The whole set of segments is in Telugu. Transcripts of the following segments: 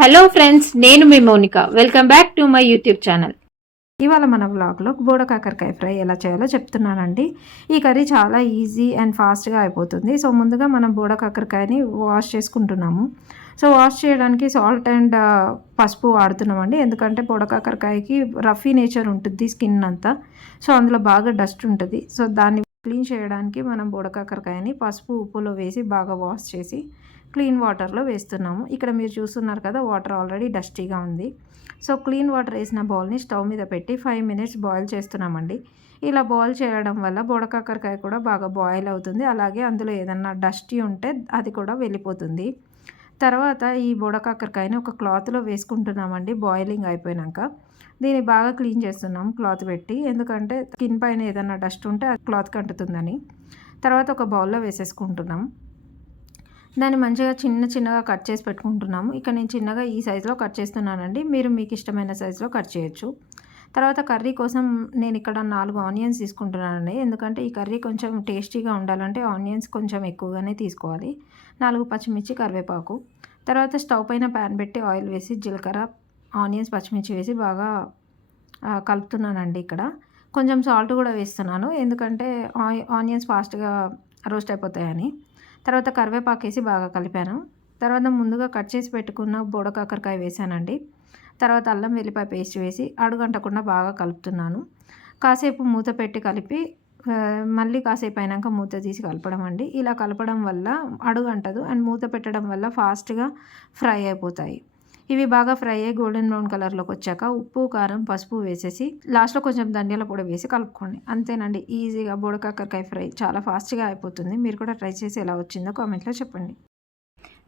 హలో ఫ్రెండ్స్, నేను మీ Mounika. Welcome back to my YouTube channel. ఇవాళ మన వ్లాగ్లో బోడ కాకరకాయ ఫ్రై ఎలా చేయాలో చెప్తున్నానండి. ఈ కర్రీ చాలా ఈజీ అండ్ ఫాస్ట్గా అయిపోతుంది. సో ముందుగా మనం బోడ కాకరకాయని వాష్ చేసుకుంటున్నాము. సో వాష్ చేయడానికి సాల్ట్ అండ్ పసుపు వాడుతున్నామండి. ఎందుకంటే బోడ కాకరకాయకి రఫీ నేచర్ ఉంటుంది స్కిన్ అంతా. సో అందులో బాగా డస్ట్ ఉంటుంది. సో దాన్ని క్లీన్ చేయడానికి మనం బోడ కాకరకాయని పసుపు ఉప్పులో వేసి బాగా వాష్ చేసి క్లీన్ వాటర్లో వేస్తున్నాము. ఇక్కడ మీరు చూస్తున్నారు కదా, వాటర్ ఆల్రెడీ డస్టీగా ఉంది. సో క్లీన్ వాటర్ వేసిన బౌల్ని స్టవ్ మీద పెట్టి 5 minutes బాయిల్ చేస్తున్నామండి. ఇలా బాయిల్ చేయడం వల్ల బోడకాకరకాయ కూడా బాగా బాయిల్ అవుతుంది. అలాగే అందులో ఏదన్నా డస్టీ ఉంటే అది కూడా వెళ్ళిపోతుంది. తర్వాత ఈ బోడకాకరకాయని ఒక క్లాత్లో వేసుకుంటున్నామండి. బాయిలింగ్ అయిపోయాక దీన్ని బాగా క్లీన్ చేస్తున్నాం క్లాత్ పెట్టి, ఎందుకంటే స్కిన్ పైన ఏదన్నా డస్ట్ ఉంటే అది క్లాత్కి అంటుతుందని. తర్వాత ఒక బౌల్లో వేసేసుకుంటున్నాం. దాన్ని మంచిగా చిన్నగా కట్ చేసి పెట్టుకుంటున్నాము. ఇక్కడ నేను చిన్నగా ఈ సైజులో కట్ చేస్తున్నానండి. మీరు మీకు ఇష్టమైన సైజులో కట్ చేయొచ్చు. తర్వాత కర్రీ కోసం నేను ఇక్కడ 4 ఆనియన్స్ తీసుకుంటున్నానండి. ఎందుకంటే ఈ కర్రీ కొంచెం టేస్టీగా ఉండాలంటే ఆనియన్స్ కొంచెం ఎక్కువగానే తీసుకోవాలి. 4 పచ్చిమిర్చి, కరివేపాకు. తర్వాత స్టవ్ పైన ప్యాన్ పెట్టి ఆయిల్ వేసి జీలకర్ర, ఆనియన్స్, పచ్చిమిర్చి వేసి బాగా కలుపుతున్నానండి. ఇక్కడ కొంచెం సాల్ట్ కూడా వేస్తున్నాను, ఎందుకంటే ఆనియన్స్ ఫాస్ట్గా రోస్ట్ అయిపోతాయని. తర్వాత కరివేపాకు వేసి బాగా కలిపాను. తర్వాత ముందుగా కట్ చేసి పెట్టుకున్న బోడకాకరకాయ వేసానండి. తర్వాత అల్లం వెల్లిపాయ పేస్ట్ వేసి అడుగంటకుండా బాగా కలుపుతున్నాను. కాసేపు మూత పెట్టి కలిపి మళ్ళీ కాసేపు అయినాక మూత తీసి కలపడం అండి. ఇలా కలపడం వల్ల అడుగంటదు అండ్ మూత పెట్టడం వల్ల ఫాస్ట్గా ఫ్రై అయిపోతాయి. ఇవి బాగా ఫ్రై అయ్యి గోల్డెన్ బ్రౌన్ కలర్లోకి వచ్చాక ఉప్పు, కారం, పసుపు వేసేసి లాస్ట్లో కొంచెం ధనియాల పొడి వేసి కలుపుకోండి. అంతేనండి, ఈజీగా బోడకాకరకాయ ఫ్రై చాలా ఫాస్ట్గా అయిపోతుంది. మీరు కూడా ట్రై చేసి ఎలా వచ్చిందో కామెంట్లో చెప్పండి.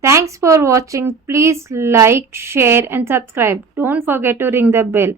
Thanks for watching. Please like, share and subscribe. Don't forget to ring the bell.